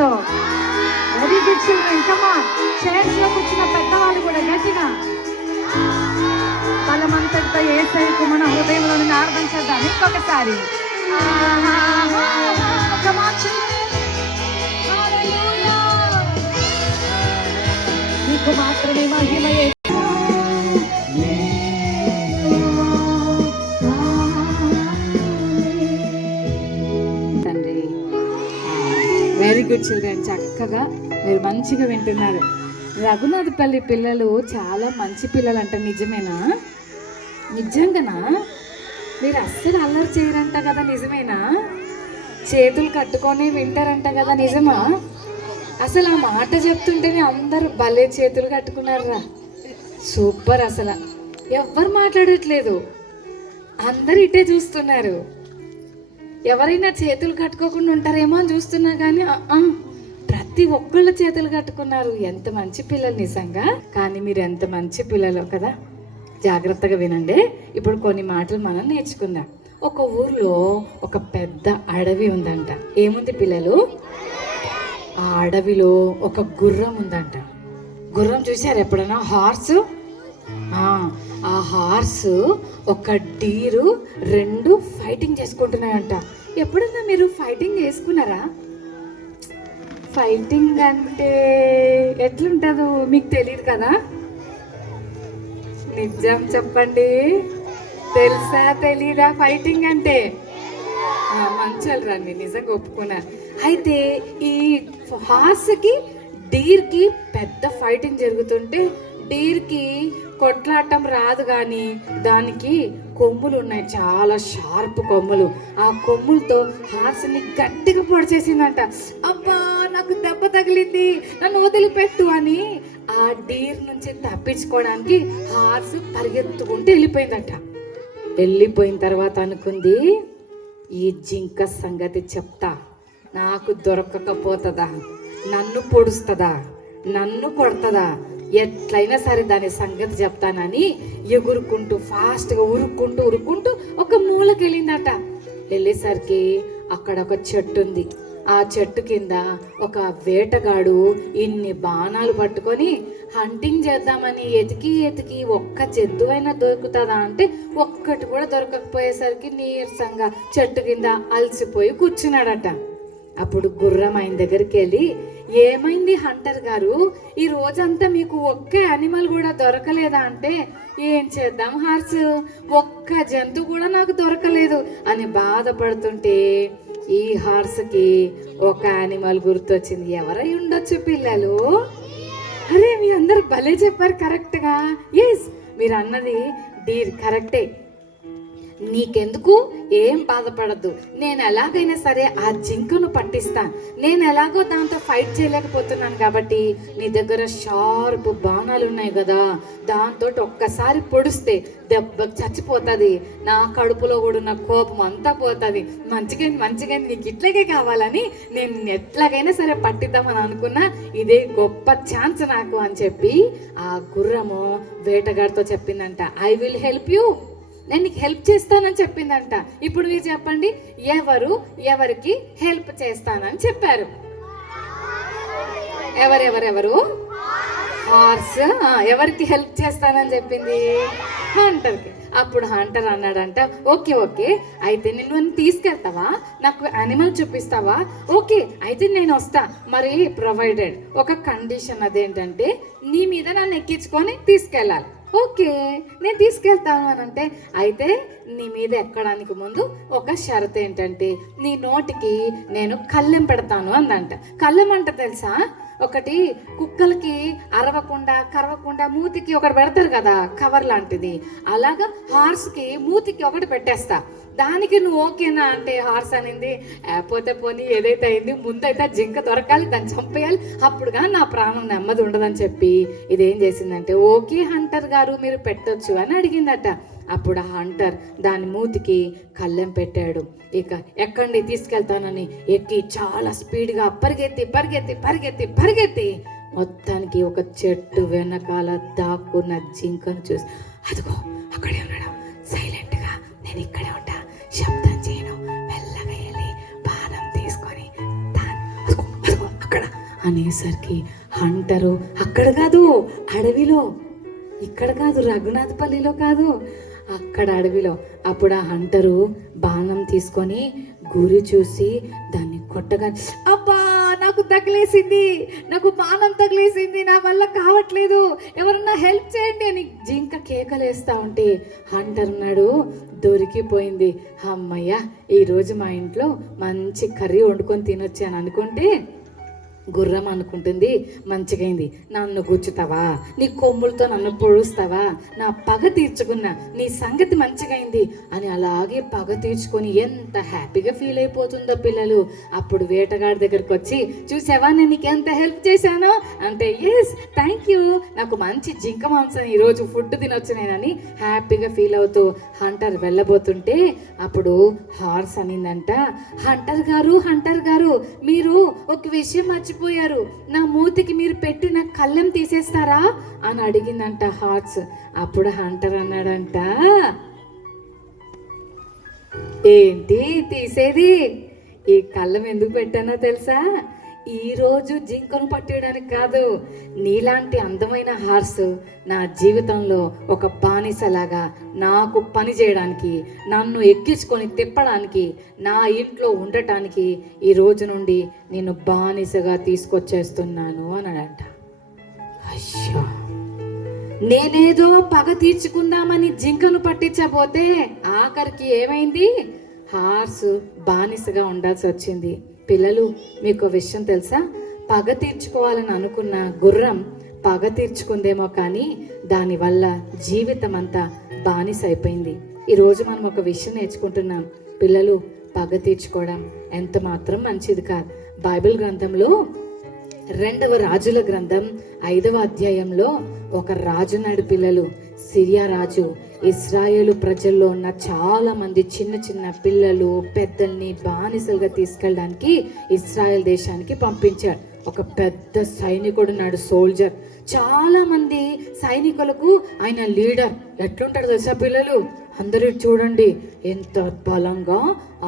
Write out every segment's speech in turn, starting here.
ఉందో. Very good children, come on. Chairs లో కూర్చున్న పెద్దవాళ్ళు కూడా గట్టిగా బలమంతటితో యేసయ్యకు మన హృదయంలో నుండి ఆరాధన చేద్దాం ఇంకొకసారి. Come on, children. Hallelujah. నీకు మాత్రమే మహిమయే. తండ్రి, వెరీ గుడ్ చిల్డ్రన్, చక్కగా మీరు మంచిగా వింటున్నారు. రఘునాథపల్లి పిల్లలు చాలా మంచి పిల్లలు అంట, నిజమేనా? నిజంగానా? మీరు అస్సలు అల్లరి చేయరంట కదా, నిజమేనా? చేతులు కట్టుకొని వింటారంట కదా, నిజమా? అసలు ఆ మాట చెప్తుంటేనే అందరూ భలే చేతులు కట్టుకున్నారా, సూపర్. అసలు ఎవ్వరు మాట్లాడట్లేదు, అందరు ఇటే చూస్తున్నారు. ఎవరైనా చేతులు కట్టుకోకుండా ఉంటారేమో అని చూస్తున్నా కానీ ప్రతి ఒక్కళ్ళు చేతులు కట్టుకున్నారు. ఎంత మంచి పిల్లలు నిజంగా. కానీ మీరు ఎంత మంచి పిల్లలు కదా. జాగ్రత్తగా వినండి. ఇప్పుడు కొన్ని మాటలు మనం నేర్చుకుందాం. ఒక ఊర్లో ఒక పెద్ద అడవి ఉందంట. ఏముంది పిల్లలు? ఆ అడవిలో ఒక గుర్రం ఉందంట. గుర్రం చూసారు ఎప్పుడైనా? హార్స్. ఆ హార్స్ ఒక డీరు రెండు ఫైటింగ్ చేసుకుంటున్నాయంట. ఎప్పుడన్నా మీరు ఫైటింగ్ చేసుకున్నారా? ఫైటింగ్ అంటే ఎట్లుంటుందో మీకు తెలియదు కదా. నిజం చెప్పండి, తెలుసా తెలీదా ఫైటింగ్ అంటే? మంచోళ్ళు రండి, నిజంగా ఒప్పుకున్నారు. అయితే ఈ హార్స్కి డీర్కి పెద్ద ఫైటింగ్ జరుగుతుంటే డీర్కి కొట్లాటం రాదు, కానీ దానికి కొమ్ములు ఉన్నాయి, చాలా షార్ప్ కొమ్ములు. ఆ కొమ్ములతో హార్స్ని గట్టిగా పొడిచేసిందంట. అబ్బా నాకు దెబ్బ తగిలింది, నన్ను వదిలిపెట్టు అని ఆ డీర్ నుంచి తప్పించుకోవడానికి హార్స్ పరిగెత్తుకుంటూ వెళ్ళిపోయిందట. వెళ్ళిపోయిన తర్వాత అనుకుంది, ఈ జింక సంగతి చెప్తా, నాకు దొరకకపోతుందా, నన్ను పొడుస్తుందా, నన్ను కొడుతుందా, ఎట్లయినా సరే దాని సంగతి చెప్తానని ఎగురుకుంటూ ఫాస్ట్గా ఉరుక్కుంటూ ఒక మూలకి వెళ్ళిందట. వెళ్ళేసరికి అక్కడ ఒక చెట్టు ఉంది. ఆ చెట్టు కింద ఒక వేటగాడు ఇన్ని బాణాలు పట్టుకొని హంటింగ్ చేద్దామని ఎతికి ఒక్క జంతువైనా దొరుకుతుందా అంటే ఒక్కటి కూడా దొరకకపోయేసరికి నీరసంగా చెట్టు కింద అలసిపోయి కూర్చున్నాడట. అప్పుడు గుర్రం ఆయన దగ్గరికి వెళ్ళి, ఏమైంది హంటర్ గారు, ఈ రోజంతా మీకు ఒక్క యానిమల్ కూడా దొరకలేదా అంటే, ఏం చేద్దాం హార్స్, ఒక్క జంతువు కూడా నాకు దొరకలేదు అని బాధపడుతుంటే ఈ హార్స్కి ఒక యానిమల్ గుర్తొచ్చింది. ఎవరై ఉండొచ్చు పిల్లలు? అరే మీ అందరు భలే చెప్పారు కరెక్ట్గా. ఎస్, మీరు అన్నది డీర్ కరెక్టే. నీకెందుకు, ఏం బాధపడద్దు, నేను ఎలాగైనా సరే ఆ జింకను పట్టిస్తాను. నేను ఎలాగో దాంతో ఫైట్ చేయలేకపోతున్నాను కాబట్టి నీ దగ్గర షార్ప్ బాణాలు ఉన్నాయి కదా, దాంతో ఒక్కసారి పొడిస్తే దెబ్బకి చచ్చిపోతుంది, నా కడుపులో కూడా ఉన్న కోపం అంతా పోతుంది, మంచిగా నీకు ఇట్లాగే కావాలని నేను ఎట్లాగైనా సరే పట్టిద్దామని అనుకున్నా, ఇదే గొప్ప ఛాన్స్ నాకు అని చెప్పి ఆ గుర్రము వేటగాడితో చెప్పిందంట. ఐ విల్ హెల్ప్ యూ, నేను నీకు హెల్ప్ చేస్తానని చెప్పిందంట. ఇప్పుడు మీరు చెప్పండి, ఎవరికి హెల్ప్ చేస్తానని చెప్పారు? ఎవరు? హార్స్. ఎవరికి హెల్ప్ చేస్తానని చెప్పింది? హంటర్కి. అప్పుడు హంటర్ అన్నాడంట, ఓకే అయితే నిన్ను తీసుకెళ్తావా, నాకు యానిమల్ చూపిస్తావా? ఓకే అయితే నేను వస్తా, మరి ప్రొవైడెడ్ ఒక కండిషన్, అదేంటంటే నీ మీద నన్ను ఎక్కించుకొని తీసుకెళ్ళాలి. ఓకే నేను తీసుకెళ్తాను అని అంటే, అయితే నీ మీద ఎక్కడానికి ముందు ఒక షరతు ఏంటంటే నీ నోటికి నేను కళ్ళెం పెడతాను అందంట. కళ్ళెం అంటే తెలుసా? ఒకటి కుక్కలకి కరవకుండా మూతికి ఒకటి పెడతారు కదా, కవర్ లాంటిది, అలాగా హార్స్కి మూతికి ఒకటి పెట్టేస్తా. దానికి నువ్వు ఓకేనా అంటే హార్స్ అనింది, పోతే పోనీ ఏదైతే అయింది, ముందైతే జింక దొరకాలి, దాన్ని చంపేయాలి, అప్పుడుగా నా ప్రాణం నెమ్మది ఉండదని చెప్పి ఇదేం చేసిందంటే, ఓకే హంటర్ గారు మీరు పెట్టొచ్చు అని అడిగిందట. అప్పుడు ఆ హంటర్ దాని మూతికి కళ్ళెం పెట్టాడు. ఇక ఎక్కండి తీసుకెళ్తానని ఎక్కి చాలా స్పీడ్గా పరిగెత్తి మొత్తానికి ఒక చెట్టు వెనకాల దాక్కున్న జింకను చూసి, అదిగో అక్కడే ఉన్నాడు, సైలెంట్గా నేను ఇక్కడే ఉంటా, శబ్దం చేయను, మెల్లగా వెళ్ళి బాణం తీసుకొని అక్కడ అనేసరికి హంటరు అక్కడ కాదు అడవిలో, ఇక్కడ కాదు రఘునాథపల్లిలో కాదు, అక్కడ అడవిలో. అప్పుడు ఆ హంటరు బాణం తీసుకొని గురి చూసి దాన్ని కొట్టగా, అబ్బా నాకు తగిలేసింది, నాకు బాణం తగిలేసింది, నా వల్ల కావట్లేదు, ఎవరన్నా హెల్ప్ చేయండి అని జింక కేకలేస్తా ఉంటే హంటర్ అన్నాడు, దొరికిపోయింది, అమ్మయ్య ఈరోజు మా ఇంట్లో మంచి కర్రీ వండుకొని తినొచ్చాను అనుకుంటే గుర్రం అనుకుంటుంది, మంచిగైంది, నన్ను గుచ్చుతావా, నీ కొమ్ములతో నన్ను పొడుస్తావా, నా పగ తీర్చుకున్నా, నీ సంగతి మంచిగైంది అని అలాగే పగ తీర్చుకొని ఎంత హ్యాపీగా ఫీల్ అయిపోతుందో పిల్లలు. అప్పుడు వేటగాడి దగ్గరకు వచ్చి, చూసావా నేను నీకు ఎంత హెల్ప్ చేశానో అంటే, ఎస్ థ్యాంక్ యూ, నాకు మంచి జింక మాంసం ఈరోజు ఫుడ్ తినొచ్చు నేనని హ్యాపీగా ఫీల్ అవుతూ హంటర్ వెళ్ళబోతుంటే అప్పుడు హార్స్ అనిందంట, హంటర్ గారు మీరు ఒక విషయం మర్చిపోయారు, నా మూతికి మీరు పెట్టిన కళ్ళెం తీసేస్తారా అని అడిగిందంట హార్స్. అప్పుడు హంటర్ అన్నాడంట, ఏంటి తీసేది, ఈ కళ్ళం ఎందుకు పెట్టానో తెలుసా, ఈరోజు జింకను పట్టేయడానికి కాదు, నీలాంటి అందమైన హార్స్ నా జీవితంలో ఒక బానిసలాగా నాకు పని చేయడానికి, నన్ను ఎక్కించుకొని తిప్పడానికి, నా ఇంట్లో ఉండటానికి ఈ రోజు నుండి నేను బానిసగా తీసుకొచ్చేస్తున్నాను అన్నాడంట. అయ్యో, నేనేదో పగ తీర్చుకుందామని జింకను పట్టించబోతే ఆఖరికి ఏమైంది, హార్స్ బానిసగా ఉండాల్సి వచ్చింది. పిల్లలు మీకు విషయం తెలుసా, పగ తీర్చుకోవాలని అనుకున్న గుర్రం పగ తీర్చుకుందేమో కానీ దానివల్ల జీవితం అంతా బానిస అయిపోయింది. ఈరోజు మనం ఒక విషయం నేర్చుకుంటున్నాం పిల్లలు, పగ తీర్చుకోవడం ఎంత మాత్రం మంచిది కాదు. బైబిల్ గ్రంథంలో 2వ రాజుల గ్రంథం 5వ అధ్యాయంలో ఒక రాజున్నాడు పిల్లలు, సిరియా రాజు. ఇస్రాయేలు ప్రజల్లో ఉన్న చాలా మంది చిన్న చిన్న పిల్లలు పెద్దల్ని బానిసలుగా తీసుకెళ్ళడానికి ఇస్రాయేల్ దేశానికి పంపించాడు. ఒక పెద్ద సైనికుడు నాడు, సోల్జర్. చాలా మంది సైనికులకు ఆయన లీడర్. ఎట్లుంటాడు తెలుసా పిల్లలు, అందరూ చూడండి ఎంత బలంగా,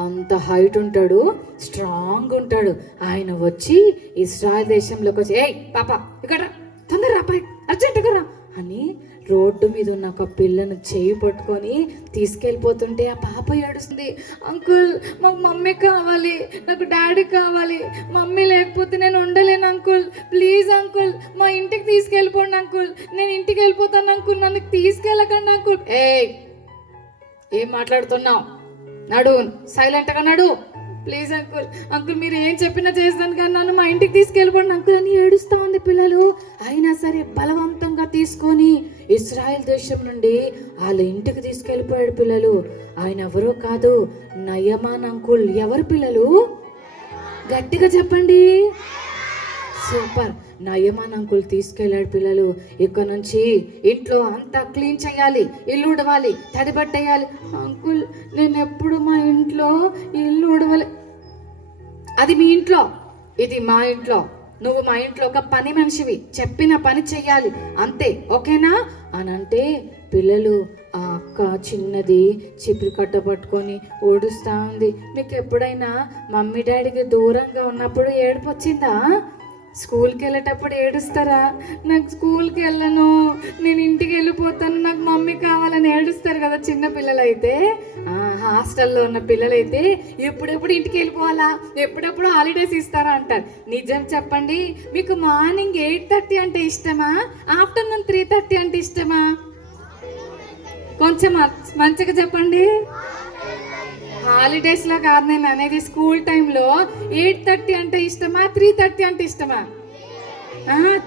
అంత హైట్ ఉంటాడు, స్ట్రాంగ్ ఉంటాడు. ఆయన వచ్చి ఇస్రాయల్ దేశంలోకి వచ్చి, ఏయ్ పాప ఇక్కడ తొందర రాపాయ్ అర్జెంటుగా రా అని రోడ్డు మీద ఉన్న ఒక పిల్లను చేయి పట్టుకొని తీసుకెళ్ళిపోతుంటే ఆ పాప ఏడుస్తుంది, అంకుల్ మాకు మమ్మీ కావాలి, నాకు డాడీ కావాలి, మమ్మీ లేకపోతే నేను ఉండలేను అంకుల్, ప్లీజ్ అంకుల్ మా ఇంటికి తీసుకెళ్ళిపోండి అంకుల్, నేను ఇంటికి వెళ్ళిపోతాను అంకుల్, నన్ను తీసుకెళ్ళకండి అంకుల్. ఏం మాట్లాడుతున్నావు, నడు, సైలెంట్గా నడు, ప్లీజ్ అంకుల్, అంకుల్ మీరు ఏం చెప్పినా చేస్తాను కానీ నన్ను మా ఇంటికి తీసుకెళ్ళిపోండి అంకుల్ అని ఏడుస్తూ ఉంది పిల్లలు. అయినా సరే బలవంతంగా తీసుకొని ఇస్రాయెల్ దేశం నుండి వాళ్ళ ఇంటికి తీసుకెళ్ళిపోయాడు పిల్లలు. ఆయన ఎవరో కాదు, నయమాన్ అంకుల్. ఎవరు పిల్లలు, గట్టిగా చెప్పండి, సూపర్. నయమాన్ అంకుల్ తీసుకెళ్ళాడు పిల్లలు. ఇక్కడ నుంచి ఇంట్లో అంతా క్లీన్ చేయాలి, ఇల్లు ఉడవాలి, తడిబట్టేయాలి. అంకుల్ నేను ఎప్పుడు మా ఇంట్లో ఇల్లు ఉడవలే. అది మీ ఇంట్లో, ఇది మా ఇంట్లో, నువ్వు మా ఇంట్లో ఒక పని మనిషివి, చెప్పిన పని చెయ్యాలి అంతే, ఓకేనా అని అంటే పిల్లలు, ఆ అక్క చిన్నది చిపిరి కట్ట పట్టుకొని ఓడుస్తూ ఉంది. మీకు ఎప్పుడైనా మమ్మీ డాడీకి దూరంగా ఉన్నప్పుడు ఏడుపు వచ్చిందా? స్కూల్కి వెళ్ళేటప్పుడు ఏడుస్తారా, నాకు స్కూల్కి వెళ్ళను, నేను ఇంటికి వెళ్ళిపోతాను, నాకు మమ్మీ కావాలని ఏడుస్తారు కదా చిన్న పిల్లలైతే. హాస్టల్లో ఉన్న పిల్లలైతే ఎప్పుడెప్పుడు ఇంటికి వెళ్ళిపోవాలా, ఎప్పుడెప్పుడు హాలిడేస్ ఇస్తారా అంటారు. నిజం చెప్పండి, మీకు మార్నింగ్ 8:30 అంటే ఇష్టమా, ఆఫ్టర్నూన్ 3:30 అంటే ఇష్టమా? కొంచెం మంచిగా చెప్పండి. హాలిడేస్లో కాదు నేను అనేది, స్కూల్ టైంలో 8:30 అంటే ఇష్టమా, 3:30 అంటే ఇష్టమా?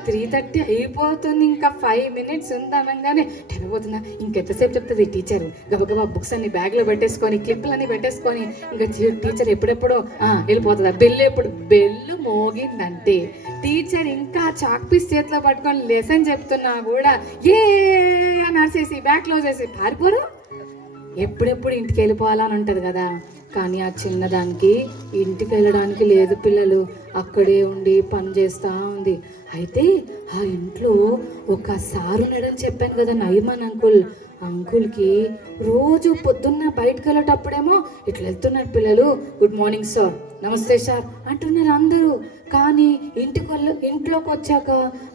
3:30 అయిపోతుంది, ఇంకా 5 minutes ఉందనగానే టైం అయిపోతుందా, ఇంకెంతసేపు చెప్తుంది టీచర్. గబగబా బుక్స్ అన్ని బ్యాగ్లో పెట్టేసుకొని, క్లిప్లన్నీ పెట్టేసుకొని, ఇంకా టీచర్ ఎప్పుడెప్పుడో వెళ్ళిపోతుందా. బెల్లు మోగిందంటే టీచర్ ఇంకా చాక్ పీస్ చేతిలో పట్టుకొని లెసన్ చెప్తున్నా కూడా ఏ అని అరిసేసి బ్యాగ్ క్లోజ్ చేసి పారిపోరు. ఎప్పుడెప్పుడు ఇంటికి వెళ్ళిపోవాలని ఉంటుంది కదా, కానీ ఆ చిన్నదానికి ఇంటికి వెళ్ళడానికి లేదు పిల్లలు, అక్కడే ఉండి పని చేస్తూ ఉంది. అయితే ఆ ఇంట్లో ఒక సారు ఉన్నాడని చెప్పాను కదా, నయమాన్ అంకుల్. అంకుల్కి రోజు పొద్దున్న బయటకు వెళ్ళేటప్పుడేమో ఇట్లా వెళ్తున్నారు పిల్లలు, గుడ్ మార్నింగ్ సార్, నమస్తే సార్ అంటున్నారు అందరూ. కానీ ఇంట్లోకి వచ్చాక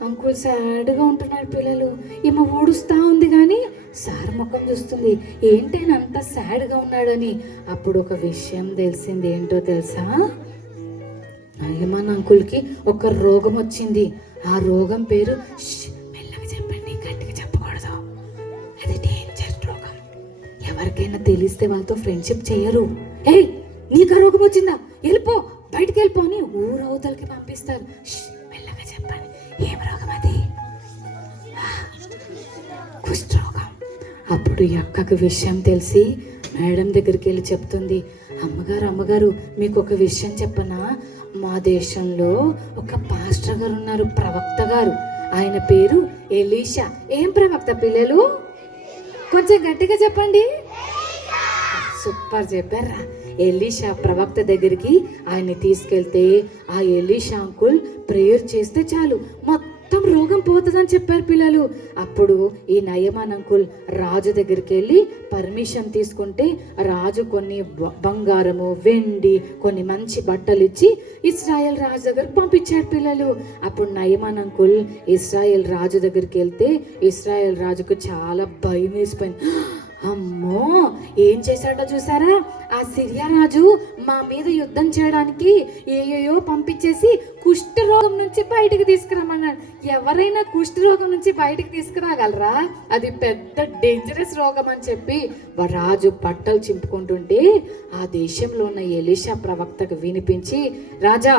అంకుల్ సాడ్గా ఉంటున్నారు పిల్లలు. ఈమె ఊడుస్తూ ఉంది కానీ సార్ ముఖం చూస్తుంది, ఏంటైనా అంత సాడ్గా ఉన్నాడని. అప్పుడు ఒక విషయం తెలిసింది. ఏంటో తెలుసా? నయమాన్ అంకుల్కి ఒక రోగం వచ్చింది. ఆ రోగం పేరు, మెల్లగా చెప్పండి, గట్టిగా చెప్పకూడదు, అది డేంజర్ రోగం. ఎవరికైనా తెలిస్తే వాళ్ళతో ఫ్రెండ్షిప్ చేయరు. ఏయ్, నీకు ఆ రోగం వచ్చిందా, వెళ్ళిపో, బయటికి వెళ్ళిపో అని ఊరు అవతలకి పంపిస్తారు. మెల్లగా చెప్పండి, ఏం రోగం అది? కుష్ఠరోగం. అప్పుడు ఈ అక్కకు విషయం తెలిసి మేడం దగ్గరికి వెళ్ళి చెప్తుంది, అమ్మగారు మీకు ఒక విషయం చెప్పనా? మా దేశంలో ఒక పాస్టర్ గారు ఉన్నారు, ప్రవక్త గారు. ఆయన పేరు ఎలీషా. ఏం ప్రవక్త పిల్లలు? కొంచెం గట్టిగా చెప్పండి. సూపర్ చెప్పారా. ఎలీషా ప్రవక్త దగ్గరికి ఆయన్ని తీసుకెళ్తే ఆ ఎలీషా అంకుల్ ప్రేయర్ చేస్తే చాలు మొత్తం రోగం పోతుందని చెప్పారు పిల్లలు. అప్పుడు ఈ నయమాన్ అంకుల్ రాజు దగ్గరికి వెళ్ళి పర్మిషన్ తీసుకుంటే రాజు కొన్ని బంగారము, వెండి, కొన్ని మంచి బట్టలు ఇచ్చి ఇస్రాయేల్ రాజు దగ్గరకు పంపించాడు పిల్లలు. అప్పుడు నయమాన్ అంకుల్ ఇస్రాయేల్ రాజు దగ్గరికి వెళ్తే ఇస్రాయేల్ రాజుకు చాలా భయం వేసిపోయింది. అమ్మో, ఏం చేశాడో చూసారా? ఆ సిరియా రాజు మా మీద యుద్ధం చేయడానికి ఏయో పంపించేసి కుష్ఠరోగం నుంచి బయటికి తీసుకురమ్మన్నాడు. ఎవరైనా కుష్ఠరోగం నుంచి బయటికి తీసుకురాగలరా? అది పెద్ద డేంజరస్ రోగం అని చెప్పి రాజు బట్టలు చింపుకుంటుంటే ఆ దేశంలో ఉన్న ఎలీషా ప్రవక్తకు వినిపించి, రాజా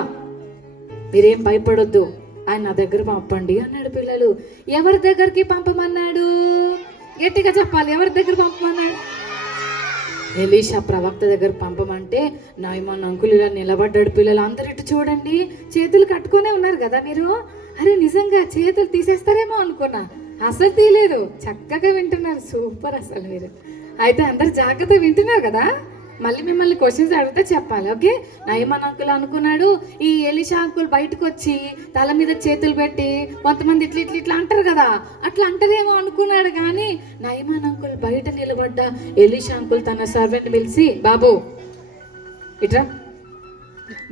మీరేం భయపడొద్దు, ఆయన నా దగ్గర పంపండి అన్నాడు పిల్లలు. ఎవరి దగ్గరికి పంపమన్నాడు? గట్టిగా చెప్పాలి, ఎవరి దగ్గర పంపమన్నాడు? ఎలీషా ప్రవక్త దగ్గర పంపమంటే నయమాన్ అంకుల్ ఇలా నిలబడ్డాడు పిల్లలు. అందరు ఇటు చూడండి, చేతులు కట్టుకునే ఉన్నారు కదా మీరు. అరే నిజంగా చేతులు తీసేస్తారేమో అనుకున్నా, అసలు తీయలేదు. చక్కగా వింటున్నారు, సూపర్ అసలు మీరు. అయితే అందరు జాగ్రత్తగా వింటున్నారు కదా. మళ్ళీ మిమ్మల్ని క్వశ్చన్స్ అడిగితే చెప్పాలి, ఓకే? నయమాన్ అంకుల్ అనుకున్నాడు ఈ ఎలీషా అంకుల్ బయటకు వచ్చి తల మీద చేతులు పెట్టి కొంతమంది ఇట్లా అంటారు కదా, అట్లా అంటారేమో అనుకున్నాడు. కానీ నయమాన్ అంకుల్ బయట నిలబడ్డ ఎలీషా అంకుల్ తన సర్వెంట్ పిలిచి, బాబు ఇట్రా,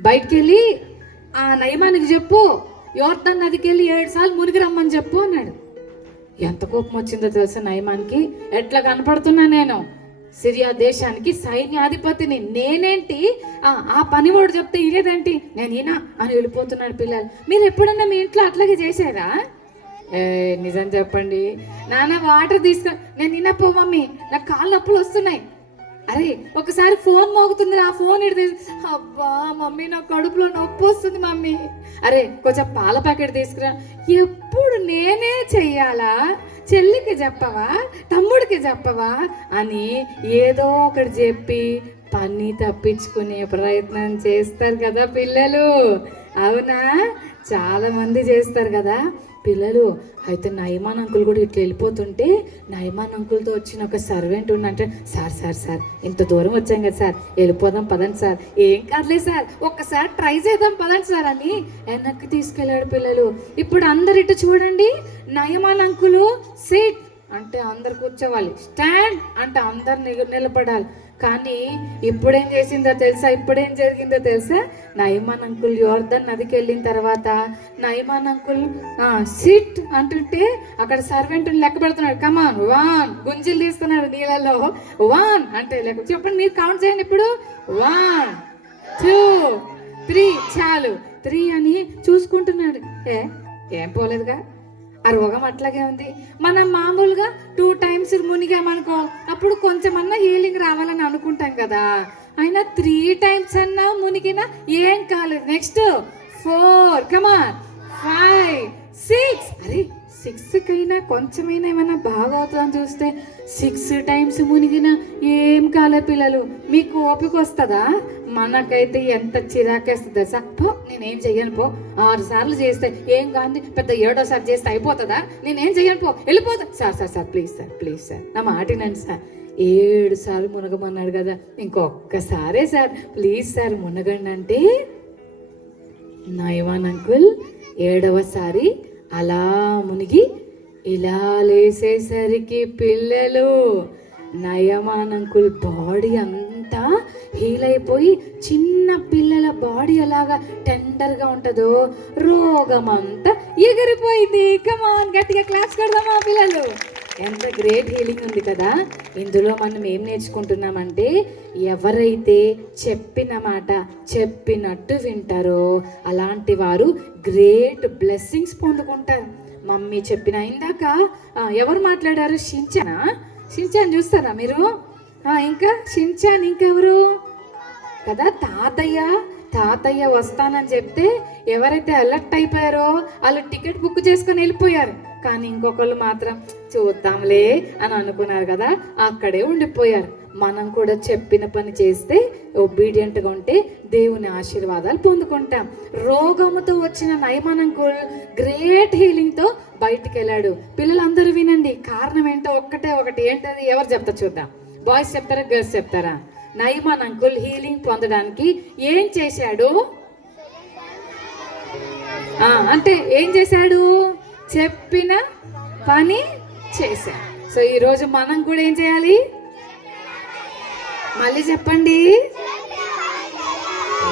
బయటికి వెళ్ళి ఆ నయమానికి చెప్పు, యోర్దాన్ నదికి వెళ్ళి 7 సార్లు మునిగి రమ్మని చెప్పు అన్నాడు. ఎంత కోపం వచ్చిందో తెలుసా నయమాన్కి. ఎట్లా కనపడుతున్నా నేను సిరియా దేశానికి సైన్యాధిపతిని, నేనేంటి ఆ పనివాడు చెప్తే ఇదేంటి, నేను ఈనా అని వెళ్ళిపోతున్నాడు పిల్లలు. మీరు ఎప్పుడన్నా మీ ఇంట్లో అట్లాగే చేశారా? నిజం చెప్పండి. నాన్న వాటర్ తీసుకో, నేను ఈనపో మమ్మీ, నాకు కాళ్ళు నొప్పులు వస్తున్నాయి. అరే ఒకసారి ఫోన్ మోగుతుంది, ఆ ఫోన్ ఇటు అబ్బా మమ్మీ నాకు కడుపులో నొప్పి వస్తుంది మమ్మీ. అరే కొంచెం పాల ప్యాకెట్ తీసుకురా. ఎప్పుడు నేనే చెయ్యాలా? చెల్లికి చెప్పవా, తమ్ముడికి చెప్పవా అని ఏదో ఒకటి చెప్పి పని తప్పించుకునే ప్రయత్నం చేస్తారు కదా పిల్లలు. అవునా? చాలా మంది చేస్తారు కదా పిల్లలు. అయితే నయమాన్ అంకుల్ కూడా ఇట్లా వెళ్ళిపోతుంటే నయమాన్ అంకుల్తో వచ్చిన ఒక సర్వెంట్ ఉన్నంటే, సార్ ఇంత దూరం వచ్చాం కదా సార్, వెళ్ళిపోదాం పదండి సార్. ఏం కాదులే సార్, ఒక్కసారి ట్రై చేద్దాం పదండి సార్ అని వెనక్కి తీసుకెళ్ళాడు పిల్లలు. ఇప్పుడు అందరు ఇటు చూడండి, నయమాన్ అంకులు సిట్ అంటే అందరు కూర్చోవాలి, స్టాండ్ అంటే అందరు నిలబడాలి. కానీ ఇప్పుడేం చేసిందో తెలుసా? ఇప్పుడేం జరిగిందో తెలుసా? నయమాన్ అంకుల్ యోర్దాన్ నదికి వెళ్ళిన తర్వాత నయమాన్ అంకుల్ సిట్ అంటుంటే అక్కడ సర్వెంట్ లెక్క పెడుతున్నాడు. కమాన్ 1 గుంజీలు తీస్తున్నాడు నీళ్ళలో. 1 అంటే లెక్క చెప్పండి, మీరు కౌంట్ చేయండి ఇప్పుడు. 1 2 3 చాలు 3 అని చూసుకుంటున్నాడు. ఏం పోలేదుగా, ఆ రోగం అట్లాగే ఉంది. మనం మామూలుగా 2 టైమ్స్ మునిగామనుకో, అప్పుడు కొంచెమన్నా హీలింగ్ రావాలని అనుకుంటాం కదా. అయినా 3 టైమ్స్ అన్నా మునిగినా ఏం కాలేదు. నెక్స్ట్ 4 కమాన్ 5 6 అరే 6కైనా కొంచెమైనా ఏమైనా బాగా అవుతుందని చూస్తే 6 టైమ్స్ మునిగినా ఏం కాలే పిల్లలు. మీకు ఓపిక వస్తుందా? మనకైతే ఎంత చిరాకేస్తుందా సార్. నేనేం చెయ్యను పో, 6 సార్లు చేస్తే ఏం కాదు, పెద్ద 7వ సారి చేస్తే అయిపోతుందా? నేనేం చెయ్యను పో, వెళ్ళిపోతా. సార్ ప్లీజ్ సార్ నా మాటినండి సార్. 7 సార్లు మునగమన్నాడు కదా, ఇంకొక్కసారే సార్ ప్లీజ్ సార్ మునగండి అంటే నయమాన్ అంకుల్ 7వసారి అలా మునిగి ఇలా లేసేసరికి పిల్లలు నయమాన్ అంకుల్ బాడీ అంతా హీల్ అయిపోయి చిన్న పిల్లల బాడీ ఎలాగా టెండర్గా ఉంటుందో రోగమంతా ఎగిరిపోయింది. కమాన్, గట్టిగా క్లాప్స్ కొడదామా పిల్లలు? ఎంత గ్రేట్ హీలింగ్ ఉంది కదా. ఇందులో మనం ఏం నేర్చుకుంటున్నామంటే, ఎవరైతే చెప్పిన మాట చెప్పినట్టు వింటారో అలాంటి వారు గ్రేట్ బ్లెస్సింగ్స్ పొందుకుంటారు. మమ్మీ చెప్పిన, ఇందాక ఎవరు మాట్లాడారు? షించాన్ చూస్తారా మీరు? ఇంకా షించాన్, ఇంకెవరు కదా? తాతయ్య వస్తానని చెప్తే ఎవరైతే అలర్ట్ అయిపోయారో వాళ్ళు టికెట్ బుక్ చేసుకొని వెళ్ళిపోయారు. కానీ ఇంకొకళ్ళు మాత్రం చూద్దాంలే అని అనుకున్నారు కదా, అక్కడే ఉండిపోయారు. మనం కూడా చెప్పిన పని చేస్తే, ఒబీడియంట్గా ఉంటే దేవుని ఆశీర్వాదాలు పొందుకుంటాం. రోగముతో వచ్చిన నయమాన్ అంకుల్ గ్రేట్ హీలింగ్తో బయటికి వెళ్ళాడు. పిల్లలందరూ వినండి, కారణం ఏంటో ఒకటి ఏంటది? ఎవరు చెప్తారు చూద్దాం? బాయ్స్ చెప్తారా, గర్ల్స్ చెప్తారా? నయమాన్ అంకుల్ హీలింగ్ పొందడానికి ఏం చేశాడు అంటే ఏం చేశాడు? చెప్పిన పని చేశాడు. సో ఈరోజు మనం కూడా ఏం చేయాలి? మళ్ళీ చెప్పండి.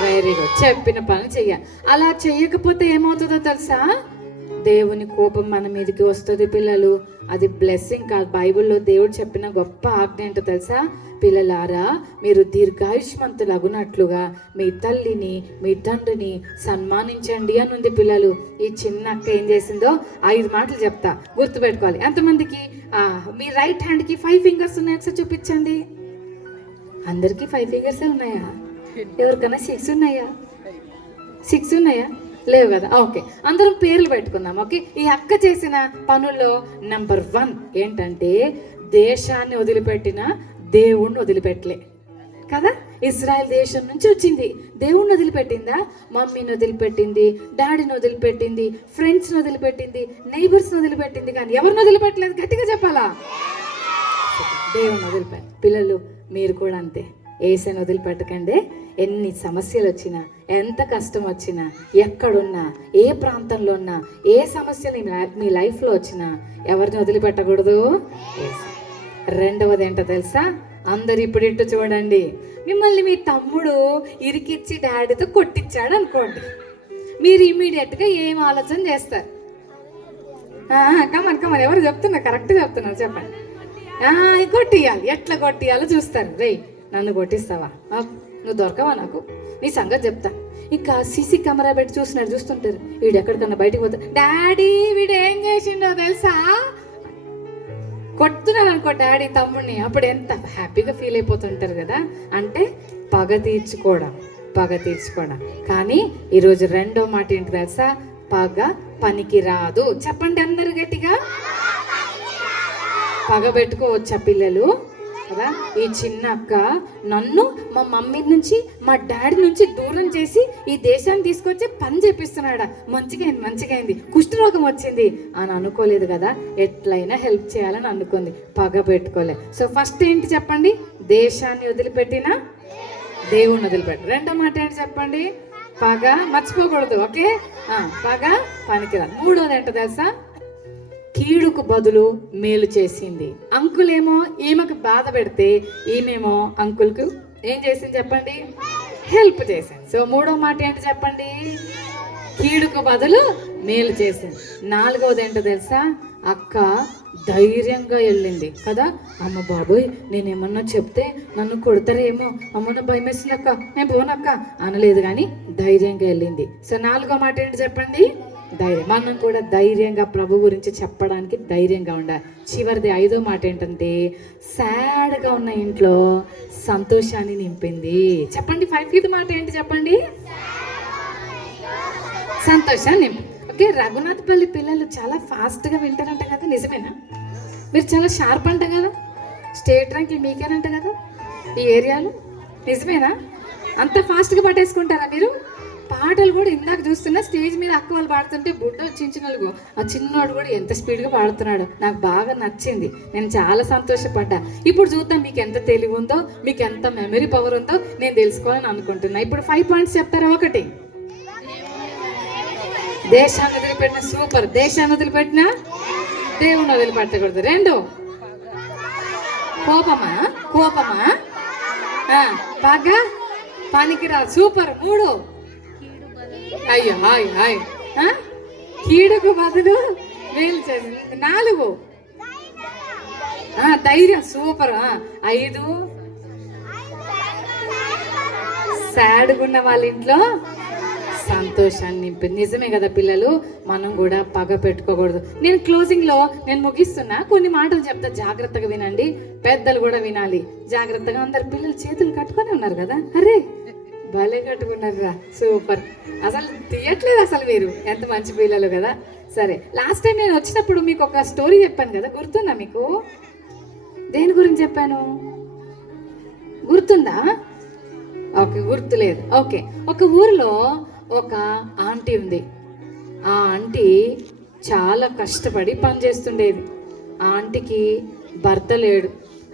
Very good. చెప్పిన పని చెయ్యాలి. అలా చెయ్యకపోతే ఏమవుతుందో తెలుసా? దేవుని కోపం మన మీదకి వస్తుంది పిల్లలు. అది బ్లెస్సింగ్ కాదు. బైబిల్లో దేవుడు చెప్పిన గొప్ప ఆజ్ఞ ఏంటో తెలుసా? పిల్లలారా, మీరు దీర్ఘాయుష్మంతులు అగునట్లుగా మీ తల్లిని మీ తండ్రిని సన్మానించండి అని ఉంది పిల్లలు. ఈ చిన్న అక్క ఏం చేసిందో 5 మాటలు చెప్తా, గుర్తుపెట్టుకోవాలి. ఎంతమందికి మీ రైట్ హ్యాండ్కి 5 ఫింగర్స్ ఉన్నాయి? ఒకసారి చూపించండి. అందరికీ 5 ఫింగర్సే ఉన్నాయా? ఎవరికైనా 6 ఉన్నాయా? 6 ఉన్నాయా? లేవు కదా. ఓకే, అందరం పేర్లు పెట్టుకుందాం. ఓకే, ఈ అక్క చేసిన పనుల్లో నెంబర్ 1 ఏంటంటే, దేశాన్ని వదిలిపెట్టిన దేవుణ్ణి వదిలిపెట్టలే కదా. ఇజ్రాయెల్ దేశం నుంచి వచ్చింది, దేవుణ్ణి వదిలిపెట్టిందా? మమ్మీని వదిలిపెట్టింది, డాడీని వదిలిపెట్టింది, ఫ్రెండ్స్ని వదిలిపెట్టింది, నైబర్స్ని వదిలిపెట్టింది, కానీ ఎవరిని వదిలిపెట్టలేదు? గట్టిగా చెప్పాలా? దేవుణ్ణి వదిలిపెట్టి. పిల్లలు మీరు కూడా అంతే. ఏసైని వదిలిపెట్టకండి. ఎన్ని సమస్యలు వచ్చినా, ఎంత కష్టం వచ్చినా, ఎక్కడున్నా, ఏ ప్రాంతంలో ఉన్నా, ఏ సమస్యలు మీ లైఫ్లో వచ్చినా ఎవరిని వదిలిపెట్టకూడదు? రెండవది ఏంటో తెలుసా? అందరు ఇప్పుడు ఇట్టు చూడండి. మిమ్మల్ని మీ తమ్ముడు ఇరికిచ్చి డాడీతో కొట్టించాడు అనుకోండి, మీరు ఇమీడియట్గా ఏం ఆలోచన చేస్తారు? కమన్ ఎవరు చెప్తున్నారు? కరెక్ట్ చెప్తున్నారు, చెప్పండి. కొట్టియాలి. ఎట్లా కొట్టియాలో చూస్తారు. రే, నన్ను కొట్టిస్తావా? నువ్వు దొరకవా నాకు? నీ సంగతి చెప్తా. ఇంకా సీసీ కెమెరా పెట్టి చూస్తుంటారు. వీడు ఎక్కడికన్నా బయటకు పోతా, డాడీ వీడు ఏం చేసిండో తెలుసా? కొడుతున్నాడు అనుకో డాడీ తమ్ముడిని, అప్పుడు ఎంత హ్యాపీగా ఫీల్ అయిపోతుంటారు కదా. అంటే పగ తీర్చుకోవడం. కానీ ఈరోజు రెండో మాట ఏంటి తెలుసా? పగ పనికి రాదు. చెప్పండి అందరు గట్టిగా. పగ పెట్టుకోవచ్చా పిల్లలు? కదా. ఈ చిన్న అక్క నన్ను మా మమ్మీ నుంచి మా డాడీ నుంచి దూరం చేసి ఈ దేశాన్ని తీసుకొచ్చి పని చేపిస్తున్నాడా? మంచిగా కుష్ఠరోగం వచ్చింది అని అనుకోలేదు కదా. ఎట్లయినా హెల్ప్ చేయాలని అనుకుంది, పగ పెట్టుకోలే. సో ఫస్ట్ ఏంటి చెప్పండి? దేశాన్ని వదిలిపెట్టిన దేవుణ్ణి వదిలిపెట్టి. రెండో మాట ఏంటి చెప్పండి? పగ మర్చిపోకూడదు. ఓకే, పగ పనికిరా. మూడోది ఏంటో తెలుసా? కీడుకు బదులు మేలు చేసింది. అంకులేమో ఈమెకు బాధ పెడితే, ఈమెమో అంకుల్కు ఏం చేసింది చెప్పండి? హెల్ప్ చేసింది. సో మూడో మాట ఏంటి చెప్పండి? కీడుకు బదులు మేలు చేసింది. నాలుగవది ఏంటో తెలుసా? అక్క ధైర్యంగా వెళ్ళింది కదా. అమ్మ బాబోయ్, నేనేమన్నా చెప్తే నన్ను కొడతారేమో, అమ్మన్న భయం వేసింది అక్క, నేను పోనక్క అనలేదు, కానీ ధైర్యంగా వెళ్ళింది. సో నాలుగో మాట ఏంటి చెప్పండి? ధైర్యం. మనం కూడా ధైర్యంగా ప్రభు గురించి చెప్పడానికి ధైర్యంగా ఉండాలి. చివరిది ఐదో మాట ఏంటంటే, సాడ్గా ఉన్న ఇంట్లో సంతోషాన్ని నింపింది. చెప్పండి, 5th మాట ఏంటి చెప్పండి? సంతోషాన్ని నింపి. ఓకే, రఘునాథపల్లి పిల్లలు చాలా ఫాస్ట్గా వింటారంట కదా, నిజమేనా? మీరు చాలా షార్ప్ అంట కదా, స్టేట్ ర్యాంక్ మీకేనంట కదా ఈ ఏరియాలో, నిజమేనా? అంత ఫాస్ట్గా పట్టేసుకుంటారా మీరు? పాటలు కూడా ఇందాక చూస్తున్నా స్టేజ్ మీద అక్క వాళ్ళు పాడుతుంటే బుడ్డ చిన్నలుగు ఆ చిన్నోడు కూడా ఎంత స్పీడ్గా పాడుతున్నాడు. నాకు బాగా నచ్చింది, నేను చాలా సంతోషపడ్డా. ఇప్పుడు చూద్దాం మీకు ఎంత తెలివి ఉందో, మీకు ఎంత మెమరీ పవర్ ఉందో నేను తెలుసుకోవాలని అనుకుంటున్నా. ఇప్పుడు 5 పాయింట్స్ చెప్తారా? 1, దేశాన్ని వదిలిపెట్టిన. సూపర్. దేశాన్ని వదిలిపెట్టిన దేవుని వదిలిపెట్టకూడదు. 2, కోపమా? బాగా పనికిరా. సూపర్. 3. అయ్యో హాయ్ హాయ్. కీడుకు బదులు మేలు చేసింది. 4. ధైర్యం. సూపర్. 5. సాడ్గా ఉన్న వాళ్ళ ఇంట్లో సంతోషాన్ని నింపింది. నిజమే కదా పిల్లలు, మనం కూడా పగ పెట్టుకోకూడదు. నేను క్లోజింగ్లో నేను ముగిస్తున్నా, కొన్ని మాటలు చెప్తా, జాగ్రత్తగా వినండి. పెద్దలు కూడా వినాలి జాగ్రత్తగా. అందరు పిల్లలు చేతులు కట్టుకొని ఉన్నారు కదా. అరే భలే కట్టుకున్నారా, సూపర్. అసలు తీయట్లేదు అసలు, మీరు ఎంత మంచి పిల్లలు కదా. సరే, లాస్ట్ టైం నేను వచ్చినప్పుడు మీకు ఒక స్టోరీ చెప్పాను కదా, గుర్తుందా మీకు? దేని గురించి చెప్పాను, గుర్తుందా? ఓకే, గుర్తులేదు. ఓకే, ఒక ఊరిలో ఒక ఆంటీ ఉంది. ఆ ఆంటీ చాలా కష్టపడి పని చేస్తుండేది. ఆ ఆంటీకి భర్త లేడు,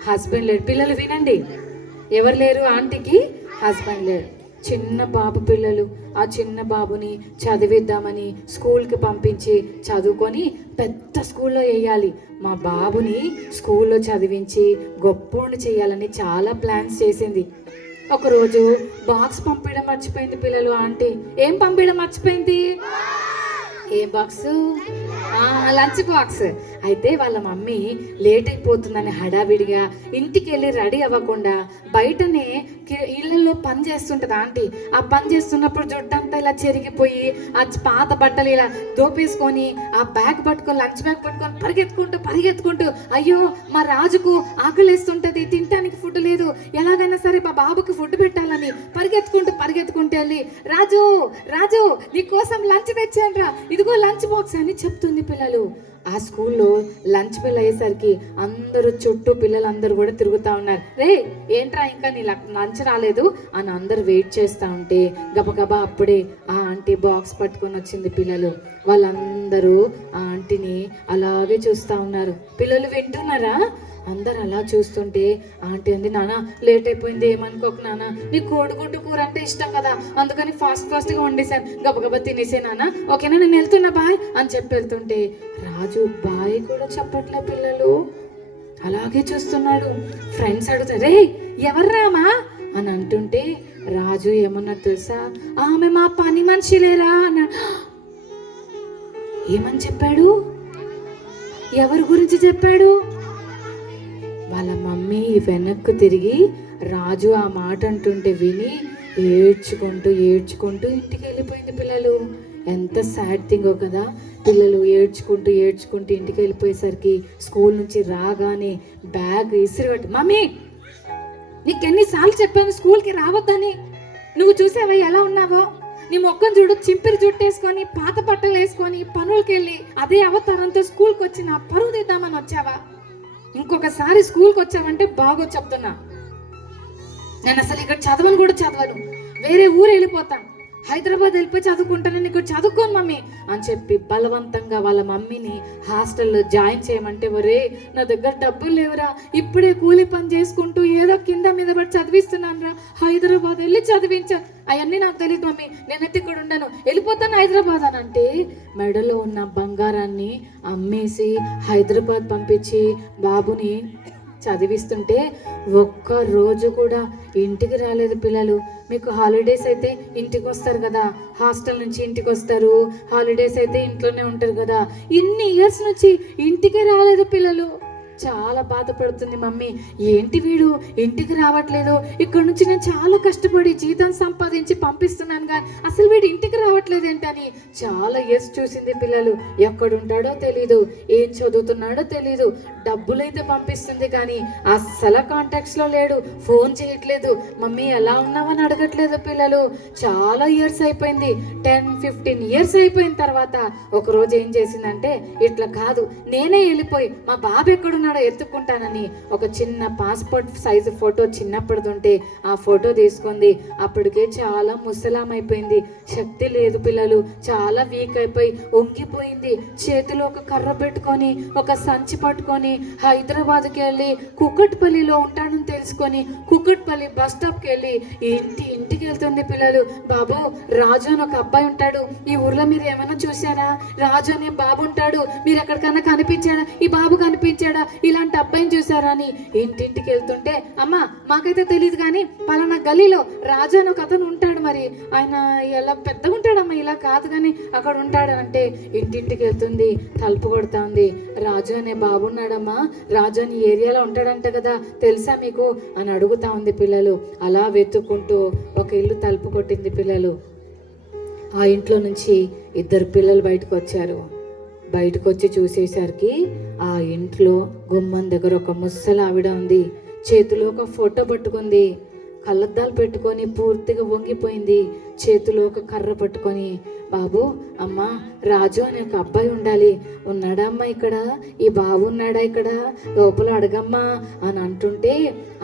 హస్బెండ్ లేడు. పిల్లలు వినండి, ఎవరు లేరు ఆంటీకి? హస్బెండ్ లేడు. చిన్న బాబు పిల్లలు. ఆ చిన్న బాబుని చదివిద్దామని స్కూల్కి పంపించి చదువుకొని పెద్ద స్కూల్లో వేయాలి. మా బాబుని స్కూల్లో చదివించి గొప్పోడిని చేయాలని చాలా ప్లాన్స్ చేసింది. ఒకరోజు బాక్స్ పంపించడం మర్చిపోయింది పిల్లలు. ఆంటీ ఏం పంపించడం మర్చిపోయింది? ఏ బాక్స్? Lunch box. అయితే వాళ్ళ మమ్మీ లేట్ అయిపోతుందని హడావిడిగా ఇంటికి వెళ్ళి రెడీ అవ్వకుండా బయటనే ఇళ్ళల్లో పని చేస్తుంటుంది ఆంటీ. ఆ పని చేస్తున్నప్పుడు జుట్టంతా ఇలా చెరిగిపోయి ఆ పాత బట్టలు ఇలా దోపేసుకొని ఆ బ్యాగ్ పట్టుకొని, లంచ్ బ్యాగ్ పట్టుకొని పరిగెత్తుకుంటూ అయ్యో మా రాజుకు ఆకలిస్తుంటుంది, తినడానికి ఫుడ్ లేదు, ఎలాగైనా సరే మా బాబుకి ఫుడ్ పెట్టాలని పరిగెత్తుకుంటూ వెళ్ళి రాజు రాజు నీ కోసం లంచ్ తెచ్చాను రా, ఇదిగో లంచ్ బాక్స్ అని చెప్తుంది పిల్లలు. ఆ స్కూల్లో లంచ్ బెల్ అయ్యేసరికి అందరూ చుట్టూ పిల్లలందరూ కూడా తిరుగుతూ ఉన్నారు. రే ఏంట్రా ఇంకా నీ లంచ్ రాలేదు అని అందరూ వెయిట్ చేస్తూ ఉంటే గబగబా అప్పుడే ఆ ఆంటీ బాక్స్ పట్టుకొని వచ్చింది. పిల్లలు వాళ్ళందరూ ఆ ఆంటీని అలాగే చూస్తూ ఉన్నారు. పిల్లలు వింటున్నారా? అందరు అలా చూస్తుంటే ఆంటీ అంది, నాన్న లేట్ అయిపోయింది, ఏమనుకోకు నాన్న, నీ కోడిగుడ్డు కూర అంటే ఇష్టం కదా, అందుకని ఫాస్ట్గా వండేసాను, గబగబా తినేసే నాన్న, ఓకేనా, నేను వెళ్తున్నా బాయ్ అని చెప్పి వెళ్తుంటే రాజు బాయ్ కూడా చెప్పట్లే. పిల్లలు అలాగే చూస్తున్నాడు. ఫ్రెండ్స్ అడుగుతారు, రే ఎవర్రామా అని అంటుంటే రాజు ఏమన్నా తెలుసా, ఆమె మా పని మనిషి లేరా అన్నాడు. ఏమని చెప్పాడు? ఎవరి గురించి చెప్పాడు? వాళ్ళ మమ్మీ వెనక్కు తిరిగి రాజు ఆ మాట అంటుంటే విని ఏడ్చుకుంటూ ఇంటికి వెళ్ళిపోయింది. పిల్లలు ఎంత సాడ్ థింగో కదా. పిల్లలు ఏడ్చుకుంటూ ఇంటికి వెళ్ళిపోయేసరికి స్కూల్ నుంచి రాగానే బ్యాగ్ ఇసిరిపెట్టి, మమ్మీ నీకెన్నిసార్లు చెప్పాను స్కూల్కి రావద్దని, నువ్వు చూసావా ఎలా ఉన్నావో, నీ మొక్కం చూడు, చింపిరి జుట్టేసుకొని పాత బట్టలు వేసుకొని పనులకి వెళ్ళి అదే అవతారంతో స్కూల్కి వచ్చి నా పరువు తీద్దామని వచ్చావా? ఇంకొకసారి స్కూల్కి వచ్చావంటే బాగో చెప్తున్నా, నేను అసలు ఇక్కడ చదవను కూడా చదవను, వేరే ఊరు వెళ్ళిపోతాను, హైదరాబాద్ వెళ్ళిపోయి చదువుకుంటానని ఇక్కడ చదువుకోను మమ్మీ అని చెప్పి బలవంతంగా వాళ్ళ మమ్మీని హాస్టల్లో జాయిన్ చేయమంటే, ఒరే నా దగ్గర డబ్బులు లేవురా, ఇప్పుడే కూలి పని చేసుకుంటూ ఏదో కింద మీద పడి చదివిస్తున్నాను రా, హైదరాబాద్ వెళ్ళి చదివించాను, అవన్నీ నాకు తెలియదు మమ్మీ, నేనైతే ఇక్కడ ఉండను, వెళ్ళిపోతాను హైదరాబాద్ అని అంటే మెడలో ఉన్న బంగారాన్ని అమ్మేసి హైదరాబాద్ పంపించి బాబుని చదివిస్తుంటే ఒక్క రోజు కూడా ఇంటికి రాలేదు. పిల్లలు మీకు హాలిడేస్ అయితే ఇంటికి వస్తారు కదా, హాస్టల్ నుంచి ఇంటికి వస్తారు, హాలిడేస్ అయితే ఇంట్లోనే ఉంటారు కదా, ఇన్ని ఇయర్స్ నుంచి ఇంటికి రాలేదు. పిల్లలు చాలా బాధపడుతుంది మమ్మీ, ఏంటి వీడు ఇంటికి రావట్లేదు, ఇక్కడ నుంచి నేను చాలా కష్టపడి జీతం సంపాదించి పంపిస్తున్నాను కానీ అసలు వీడు ఇంటికి రావట్లేదు ఏంటని చాలా ఇయర్స్ చూసింది. పిల్లలు ఎక్కడుంటాడో తెలీదు, ఏం చదువుతున్నాడో తెలీదు, డబ్బులైతే పంపిస్తుంది కానీ అస్సలు కాంటాక్ట్స్లో లేడు, ఫోన్ చేయట్లేదు, మమ్మీ ఎలా ఉన్నావని అడగట్లేదు. పిల్లలు చాలా ఇయర్స్ అయిపోయింది, 10-15 ఇయర్స్ అయిపోయిన తర్వాత ఒకరోజు ఏం చేసిందంటే, ఇట్లా కాదు నేనే వెళ్ళిపోయి మా బాబు ఎక్కడున్నాడో ఎత్తుకుంటానని ఒక చిన్న పాస్పోర్ట్ సైజు ఫోటో చిన్నప్పటిదుంటే ఆ ఫోటో తీసుకుంది. అప్పటికే చాలా ముసలాం అయిపోయింది, శక్తి లేదు. పిల్లలు చాలా వీక్ అయిపోయి వంగిపోయింది. చేతిలో ఒక కర్ర పెట్టుకొని ఒక సంచి పట్టుకొని హైదరాబాద్కి వెళ్ళి కుకట్పల్లిలో ఉంటానని తెలుసుకొని కుకట్పల్లి బస్ స్టాప్కి వెళ్ళి ఇంటికి వెళ్తుంది. పిల్లలు బాబు రాజు అని ఒక అబ్బాయి ఉంటాడు, ఈ ఊర్లో మీరు ఏమైనా చూసారా, రాజు అనే బాబు ఉంటాడు, మీరు ఎక్కడికైనా కనిపించాడా, ఈ బాబు కనిపించాడా, ఇలాంటి అబ్బాయిని చూసారా అని ఇంటింటికి వెళ్తుంటే, అమ్మ మాకైతే తెలియదు కానీ పలానా గలీలో రాజు అని ఒక అతను ఉంటాడు, మరి ఆయన ఇలా పెద్దగా ఉంటాడమ్మా, ఇలా కాదు కానీ అక్కడ ఉంటాడు అంటే ఇంటింటికి వెళ్తుంది, తలుపు కొడతా ఉంది. రాజు అనే బాబున్నాడమ్మా, రాజు అని ఏరియాలో ఉంటాడంట కదా, తెలుసా మీకు అని అడుగుతా ఉంది పిల్లలు. అలా వెతుక్కుంటూ ఒక ఇల్లు తలుపు కొట్టింది పిల్లలు. ఆ ఇంట్లో నుంచి 2 పిల్లలు బయటకు వచ్చారు. బయటకు వచ్చి చూసేసరికి ఆ ఇంట్లో గుమ్మం దగ్గర ఒక ముసలి ఆవిడ ఉంది. చేతిలో ఒక ఫోటో పట్టుకుంది, కళ్ళద్దాలు పెట్టుకొని పూర్తిగా వంగిపోయింది. చేతిలో ఒక కర్ర పట్టుకొని, బాబు అమ్మ రాజు అనే ఒక అబ్బాయి ఉండాలి, ఉన్నాడా అమ్మ ఇక్కడ, ఈ బాబు ఉన్నాడా ఇక్కడ, లోపల అడగమ్మా అని అంటుంటే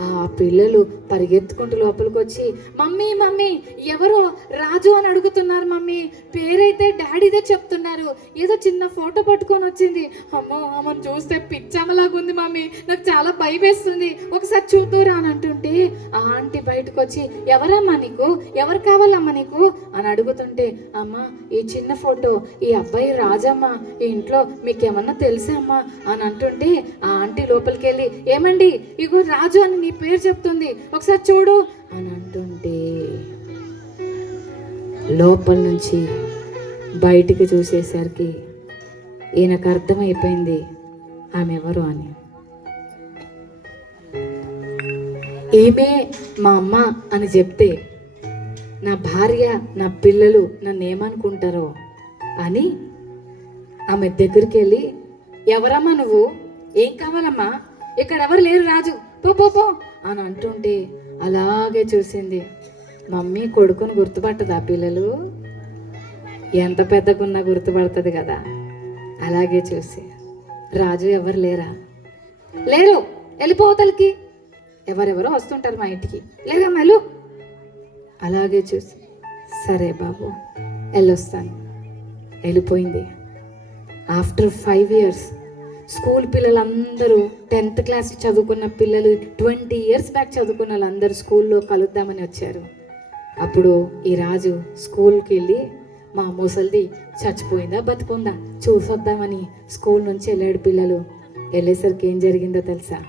ఆ పిల్లలు పరిగెత్తుకుంటూ లోపలికి వచ్చి, మమ్మీ మమ్మీ ఎవరో రాజు అని అడుగుతున్నారు మమ్మీ, పేరైతే డాడీదే చెప్తున్నారు, ఏదో చిన్న ఫోటో పట్టుకొని వచ్చింది, అమ్మో అమ్మని చూస్తే పిచ్చమ్మలాగుంది మమ్మీ, నాకు చాలా భయం వేస్తుంది, ఒకసారి చూద్దురా అని అంటుంటే ఆ ఆంటీ బయటకు వచ్చి, ఎవరమ్మా నీకు, ఎవరు కావాలమ్మా నీకు అని అడుగుతుంటే, అమ్మ ఈ చిన్న ఫోటో, ఈ అబ్బాయి రాజమ్మ, ఈ ఇంట్లో మీకేమన్నా తెలుసా అమ్మా అని అంటుంటే ఆ ఆంటీ లోపలికి వెళ్ళి, ఏమండి ఇగో రాజు అని నీ పేరు చెప్తుంది, ఒకసారి చూడు అని అంటుంటే లోపల నుంచి బయటికి చూసేసరికి ఈయనకు అర్థమైపోయింది ఆమె ఎవరు అని. ఈమె మా అమ్మ అని చెప్తే నా భార్య నా పిల్లలు నన్ను ఏమనుకుంటారో అని ఆమె దగ్గరికి వెళ్ళి, ఎవరమ్మా నువ్వు, ఏం కావాలమ్మా, ఇక్కడ ఎవరు లేరు రాజు, పో పో పో అని అంటుంటే అలాగే చూసింది. మమ్మీ కొడుకుని గుర్తుపట్టదా పిల్లలు, ఎంత పెద్దకున్నా గుర్తుపడుతుంది కదా. అలాగే చూసి, రాజు ఎవరు లేరా, లేరు వెళ్ళిపోతలకి, ఎవరెవరో వస్తుంటారు మా ఇంటికి, లేదా మెలు. అలాగే చూసి, సరే బాబు వెళ్ళొస్తాను, వెళ్ళిపోయింది. ఆఫ్టర్ 5 years స్కూల్ పిల్లలందరూ 10th క్లాస్ చదువుకున్న పిల్లలు 20 years బ్యాక్ చదువుకున్న వాళ్ళందరూ స్కూల్లో కలుద్దామని వచ్చారు. అప్పుడు ఈ రాజు స్కూల్కి వెళ్ళి, మా ముసలిది చచ్చిపోయిందా బతుకుందా చూసొద్దామని స్కూల్ నుంచి వెళ్ళాడు. పిల్లలు వెళ్ళేసరికి ఏం జరిగిందో తెలుసా,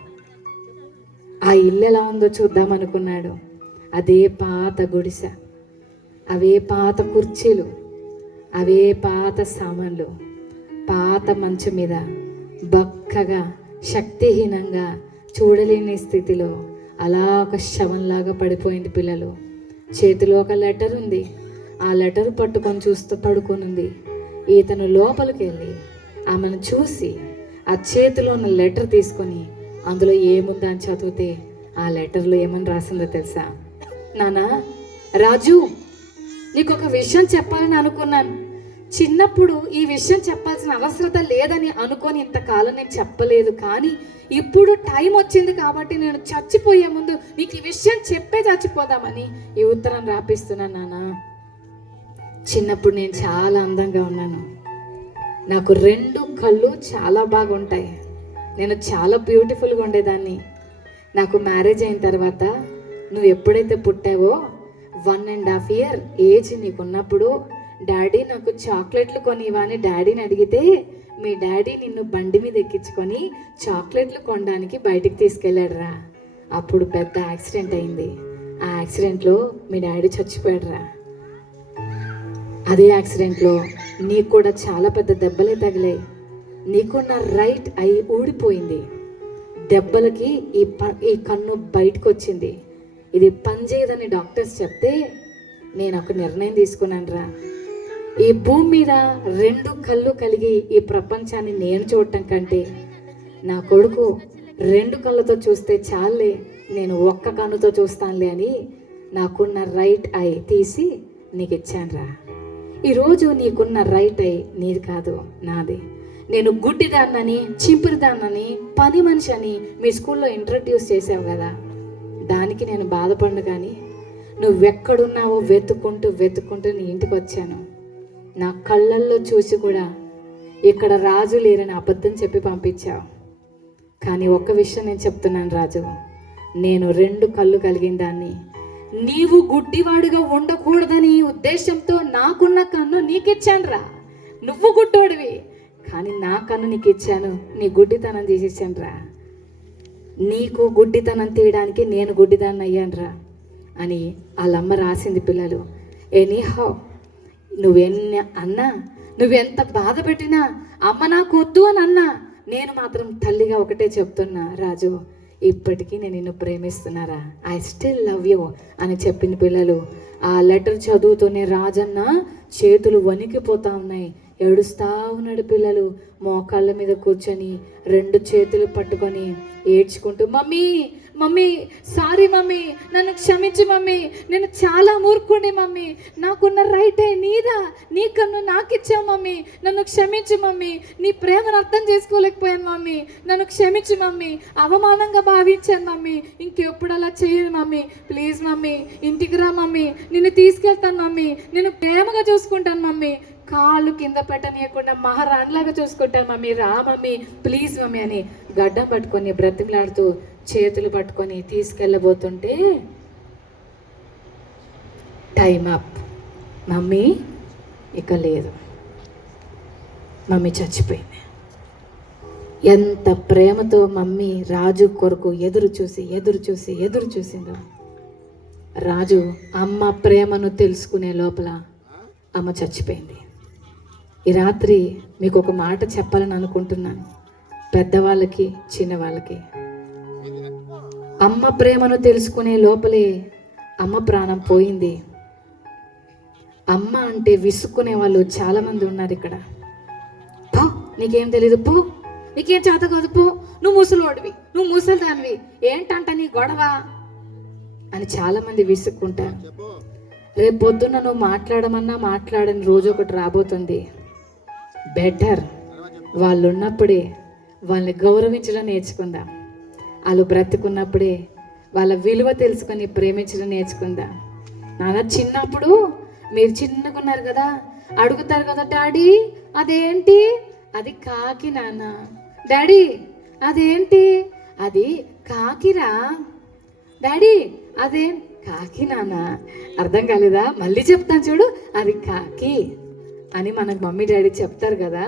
ఆ ఇల్లు ఎలా ఉందో చూద్దాం అనుకున్నాడు. అదే పాత గుడిసె, అవే పాత కుర్చీలు, అవే పాత సామాన్లు, పాత మంచం మీద బక్కగా శక్తిహీనంగా చూడలేని స్థితిలో అలా ఒక శవంలాగా పడిపోయింది పిల్లలు. చేతిలో ఒక లెటర్ ఉంది, ఆ లెటర్ పట్టుకొని చూస్తూ పడుకొని ఉంది. ఇతను లోపలికి వెళ్ళి ఆమెను చూసి ఆ చేతిలో ఉన్న లెటర్ తీసుకొని అందులో ఏముందా అని చదివితే ఆ లెటర్లో ఏమని రాసిందో తెలుసా, నానా రాజు నీకు ఒక విషయం చెప్పాలని అనుకున్నాను, చిన్నప్పుడు ఈ విషయం చెప్పాల్సిన అవసరత లేదని అనుకొని ఇంతకాలం నేను చెప్పలేదు, కానీ ఇప్పుడు టైం వచ్చింది కాబట్టి నేను చచ్చిపోయే ముందు నీకు ఈ విషయం చెప్పే చచ్చిపోదామని ఈ ఉత్తరం రాపిస్తున్నాను నాన్న. చిన్నప్పుడు నేను చాలా అందంగా ఉన్నాను, నాకు 2 కళ్ళు చాలా బాగుంటాయి, నేను చాలా బ్యూటిఫుల్గా ఉండేదాన్ని. నాకు మ్యారేజ్ అయిన తర్వాత నువ్వు ఎప్పుడైతే పుట్టావో 1.5 year ఏజ్ నీకున్నప్పుడు డాడీ నాకు చాక్లెట్లు కొనివా అని డాడీని అడిగితే మీ డాడీ నిన్ను బండి మీద ఎక్కించుకొని చాక్లెట్లు కొనడానికి బయటికి తీసుకెళ్ళాడు రా. అప్పుడు పెద్ద యాక్సిడెంట్ అయింది, ఆ యాక్సిడెంట్లో మీ డాడీ చచ్చిపోయాడు రా. అదే యాక్సిడెంట్లో నీకు కూడా చాలా పెద్ద దెబ్బలే తగిలాయి, నీకున్న రైట్ ఐ ఊడిపోయింది, దెబ్బలకి ఈ కన్ను బయటకు వచ్చింది, ఇది పనిచేయదని డాక్టర్స్ చెప్తే నేను ఒక నిర్ణయం తీసుకున్నాను రా. ఈ భూమి మీద 2 కళ్ళు కలిగి ఈ ప్రపంచాన్ని నేను చూడటం కంటే నా కొడుకు 2 కళ్ళతో చూస్తే చాలే, నేను ఒక్క కన్నుతో చూస్తానులే అని నాకున్న రైట్ ఐ తీసి నీకు ఇచ్చాను రా. ఈరోజు నీకున్న రైట్ ఐ నీది కాదు నాది. నేను గుడ్డిదాన్నని, చింపిరిదాన్నని, పని మనిషి అని మీ స్కూల్లో ఇంట్రడ్యూస్ చేసావు కదా, దానికి నేను బాధపడను, కానీ నువ్వెక్కడున్నావో వెతుక్కుంటూ నీ ఇంటికి వచ్చాను. నా కళ్ళల్లో చూసి కూడా ఇక్కడ రాజు లేరని అబద్ధం చెప్పి పంపించావు. కానీ ఒక్క విషయం నేను చెప్తున్నాను రాజు, నేను 2 కళ్ళు కలిగిన దాన్ని, నీవు గుడ్డివాడుగా ఉండకూడదని ఉద్దేశంతో నాకున్న కన్ను నీకిచ్చాను రా. నువ్వు గుడ్డోడివి కానీ నా కన్ను నీకు ఇచ్చాను, నీ గుడ్డితనం తీసిచ్చాను రా. నీకు గుడ్డితనం తీయడానికి నేను గుడ్డిదాన్ని అయ్యానురా అని వాళ్ళమ్మ రాసింది పిల్లలు. ఎనీహౌ నువ్వెన్ని అన్నా, నువ్వెంత బాధ పెట్టినా, అమ్మ నాకు వద్దు అని అన్నా, నేను మాత్రం తల్లిగా ఒకటే చెప్తున్నా, రాజు ఇప్పటికీ నేను నిన్ను ప్రేమిస్తున్నారా, ఐ స్టిల్ లవ్ యూ అని చెప్పిన పిల్లలు. ఆ లెటర్ చదువుతూనే రాజన్న చేతులు వణికిపోతా ఉన్నాయి, ఏడుస్తా ఉన్నాడు పిల్లలు. మోకాళ్ళ మీద కూర్చొని 2 చేతులు పట్టుకొని ఏడ్చుకుంటూ, మమ్మీ మమ్మీ సారీ మమ్మీ, నన్ను క్షమించు మమ్మీ, నేను చాలా మూర్ఖుండి మమ్మీ, నాకున్న రైటే నీదా, నీ కన్ను నాకు ఇచ్చావు మమ్మీ, నన్ను క్షమించు మమ్మీ, నీ ప్రేమను అర్థం చేసుకోలేకపోయాను మమ్మీ, నన్ను క్షమించు మమ్మీ, అవమానంగా భావించాను మమ్మీ, ఇంకెప్పుడు అలా చేయను మమ్మీ, ప్లీజ్ మమ్మీ ఇంటికి రా మమ్మీ, నిన్ను తీసుకెళ్తాను మమ్మీ, నేను ప్రేమగా చూసుకుంటాను మమ్మీ, కాళ్ళు కింద పెట్టనీయకుండా మహారాణిలాగా చూసుకుంటాను మమ్మీ, రా మమ్మీ ప్లీజ్ మమ్మీ అని గడ్డం పట్టుకొని బ్రతిమలాడుతూ చేతులు పట్టుకొని తీసుకెళ్ళబోతుంటే టైం అప్, మమ్మీ ఇక లేదు, మమ్మీ చచ్చిపోయింది. ఎంత ప్రేమతో మమ్మీ రాజు కొరకు ఎదురు చూసిందో. రాజు అమ్మ ప్రేమను తెలుసుకునే లోపల అమ్మ చచ్చిపోయింది. ఈ రాత్రి మీకు ఒక మాట చెప్పాలని అనుకుంటున్నాను, పెద్దవాళ్ళకి చిన్నవాళ్ళకి. అమ్మ ప్రేమను తెలుసుకునే లోపలే అమ్మ ప్రాణం పోయింది. అమ్మ అంటే విసుక్కునే వాళ్ళు చాలామంది ఉన్నారు ఇక్కడ. పో, నీకేం తెలీదు, పో, నీకేం చేత కాదు, పో, నువ్వు ముసలోడివి, నువ్వు ముసలిదానివి, ఏంటంట నీ గొడవ అని చాలామంది విసుక్కుంటారు. రేపు పొద్దున్న నువ్వు మాట్లాడని రోజు ఒకటి రాబోతుంది. బెటర్ వాళ్ళు ఉన్నప్పుడే వాళ్ళని గౌరవించడం నేర్చుకుందాం, వాళ్ళు బ్రతుకున్నప్పుడే వాళ్ళ విలువ తెలుసుకొని ప్రేమించడం నేర్చుకుందాం. నాన్న చిన్నప్పుడు మీరు చిన్నగా ఉన్నారు కదా, అడుగుతారు కదా, డాడీ అదేంటి, అది కాకి నాన్న, డాడీ అదేంటి, అది కాకిరా, డాడీ అదే కాకి నాన్న, అర్థం కాలేదా, మళ్ళీ చెప్తాను చూడు, అది కాకి అని మనకు మమ్మీ డాడీ చెప్తారు కదా.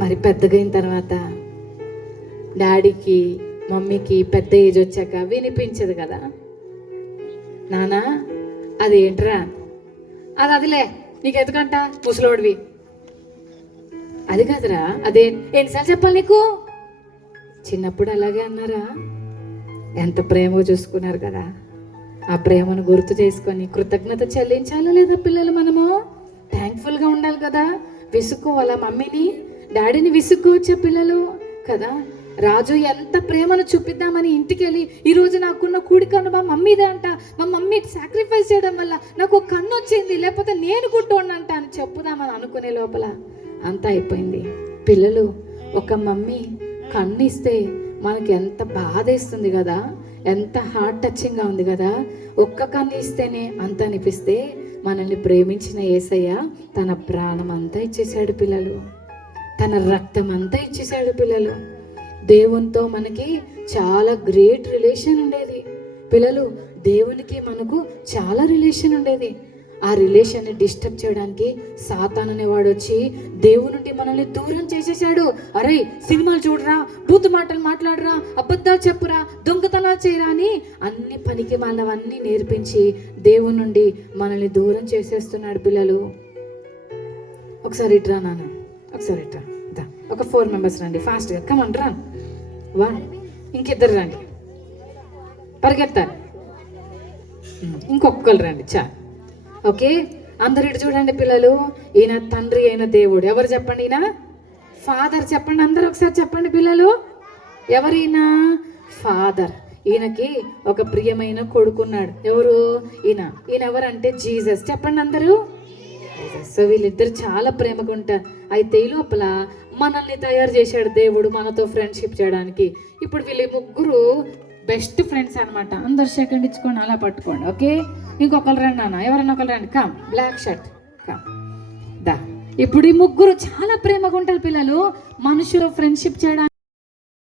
మరి పెద్దగైన తర్వాత డాడీకి మమ్మీకి పెద్ద ఏజ్ వచ్చాక వినిపించదు కదా, నానా అదేంట్రా, అదిలే నీకు ఎందుకంట ముసలోడివి, అది కాదురా, అదే ఎన్నిసార్లు చెప్పాలి నీకు. చిన్నప్పుడు అలాగే అన్నారా, ఎంత ప్రేమగా చూసుకున్నారు కదా, ఆ ప్రేమను గుర్తు చేసుకొని కృతజ్ఞత చెల్లించాలా లేదా పిల్లలు? మనము థ్యాంక్ఫుల్గా ఉండాలి కదా. విసుక్కోవాలా మమ్మీని డాడీని, విసుక్కోవచ్చా పిల్లలు కదా. రాజు ఎంత ప్రేమను చూపిద్దామని ఇంటికి వెళ్ళి, ఈరోజు నాకున్న కూడి కన్ను మా మమ్మీదే అంట, మా మమ్మీ సాక్రిఫైస్ చేయడం వల్ల నాకు ఒక కన్ను వచ్చింది, లేకపోతే నేను గుడ్డోనంట అని చెప్పుదామని అనుకునే లోపల అంతా అయిపోయింది. పిల్లలు, ఒక మమ్మీ కన్ను ఇస్తే మనకి ఎంత బాధేస్తుంది కదా, ఎంత హార్ట్ టచింగ్గా ఉంది కదా. ఒక్క కన్ను ఇస్తేనే అంత అనిపిస్తే మనల్ని ప్రేమించిన యేసయ్య తన ప్రాణం అంతా ఇచ్చేసాడు పిల్లలు, తన రక్తం అంతా ఇచ్చేసాడు పిల్లలు. దేవునితో మనకి చాలా గ్రేట్ రిలేషన్ ఉండేది పిల్లలు, దేవునికి మనకు చాలా రిలేషన్ ఉండేది. ఆ రిలేషన్ని డిస్టర్బ్ చేయడానికి సాతాను అనేవాడు వచ్చి దేవుని నుండి మనల్ని దూరం చేసేసాడు. అరే సినిమాలు చూడరా, బూతు మాటలు మాట్లాడరా, అబద్ధాలు చెప్పురా, దొంగతనాలు చేయరా అని అన్ని పనికి మనవన్నీ నేర్పించి దేవుని నుండి మనల్ని దూరం చేసేస్తున్నాడు పిల్లలు. ఒకసారి ఇట్రా నాన్న, ఒకసారి ఇట్రా, ఒక 4 మెంబర్స్ రండి ఫాస్ట్గా, కమన్ రా, 1, ఇంకిద్దరు రండి, పరిగెత్తాలి, ఇంకొకరు రండి, చాలు. ఓకే, అందరు ఇటు చూడండి పిల్లలు. ఈయన తండ్రి అయిన దేవుడు ఎవరు చెప్పండి? ఈయన ఫాదర్ చెప్పండి, అందరు ఒకసారి చెప్పండి పిల్లలు. ఎవరైనా ఫాదర్. ఈయనకి ఒక ప్రియమైన కొడుకున్నాడు. ఎవరు? ఈయన ఎవరంటే జీసస్. చెప్పండి అందరూ. సో వీళ్ళిద్దరు చాలా ప్రేమగా ఉంటారు. అయితే ఈ లోపల మనల్ని తయారు చేశాడు దేవుడు మనతో ఫ్రెండ్షిప్ చేయడానికి. ఇప్పుడు వీళ్ళు ముగ్గురు బెస్ట్ ఫ్రెండ్స్ అనమాట. అందరు సెకండ్ ఇచ్చుకోండి, అలా పట్టుకోండి. ఓకే, ఇంకొకరు రండి నాన్న, ఎవరన్నా ఒకరు రండి. కమ్, బ్లాక్ షర్ట్ కమ్, దా. ఇప్పుడు ఈ ముగ్గురు చాలా ప్రేమగా ఉంటారు పిల్లలు, మనుషులు ఫ్రెండ్షిప్ చేయడానికి.